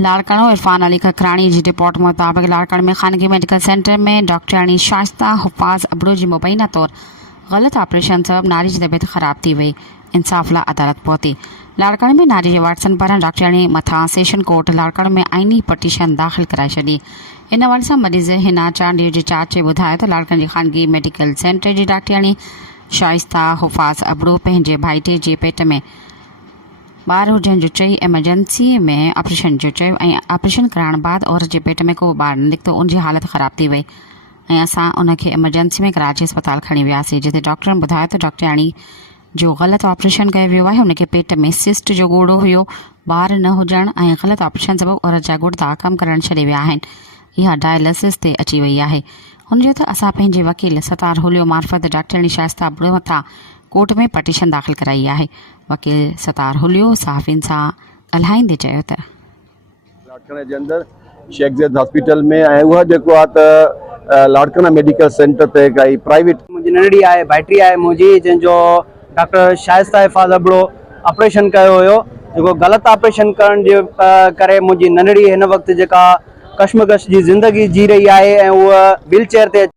लाड़काणो इरफान अली खखराणी जी रिपोर्ट मुताबिक़ लाड़काणे में खानगी मेडिकल सेंटर में डॉक्टरानी शाइस्ता हुफ़ाज़ अबड़ो जी मुबैना तौर ग़लत ऑपरेशन सबब नारी जी तबियत ख़राब थी वई। इंसाफ़ लाइ अदालत पहुती। लाड़काणे में नारी जे वाटसन पारां डॉक्टरानी मथां सेशन कोर्ट लाड़काणे में आइनी पटिशन दाख़िल कराए छॾी। इन हवाले सां मरीज़ हिना चांडियो जे चाचे ॿुधायो त लाड़काणे जी खानगी मेडिकल सेंटर जी डॉक्टरानी शाइस्ता हुफ़ाज़ अबड़ो पंहिंजे भाइटे जे पेट में ॿार हुजण जो चई एमरजेंसी में ऑपरेशन जो चयो ऐं ऑपरेशन कराइण बाद औरत जे पेट में को ॿार न निकितो। उनजी हालत ख़राब थी वई ऐं असां उनखे एमरजेंसी में कराची अस्पताल खणी वियासीं, जिते डॉक्टरनि ॿुधायो त डॉक्टराणी जो ग़लति ऑपरेशन कयो वियो आहे। हुनखे पेट में सिस्ट जो ॻोड़ो हुयो, ॿार न हुजण ऐं ग़लति ऑपरेशन सबबि औरत जा गुर्दा कमु करणु छॾे विया आहिनि। इहा डायलिसिस ते अची वई आहे। हुनजो त असां पंहिंजे वकील सतार हुलियो मार्फत डॉक्टरानी शाइस्ता अबड़ो मथां कोर्ट में पटिशन दाख़िल कराई आहे। वकील सतार हुलियो सहाफ़ियुनि सां ॻाल्हाईंदे चयो त लाड़काणे जे अंदरि शेख ज़ैद हॉस्पिटल में ऐं उहा जेको आहे त लाड़काणा मेडिकल सेंटर ते काई प्राइवेट मुंहिंजी नंढड़ी आहे भाइटी आहे मुंहिंजी, जंहिंजो डॉक्टर शाइस्ता हिफ़ाज़ अबड़ो ऑपरेशन कयो हुयो, जेको ग़लति ऑपरेशन करण जे करे मुंहिंजी नंढड़ी हिन वक़्तु जेका कश्मकश जी ज़िंदगी जी रही आहे ऐं उहा व्हील चेयर ते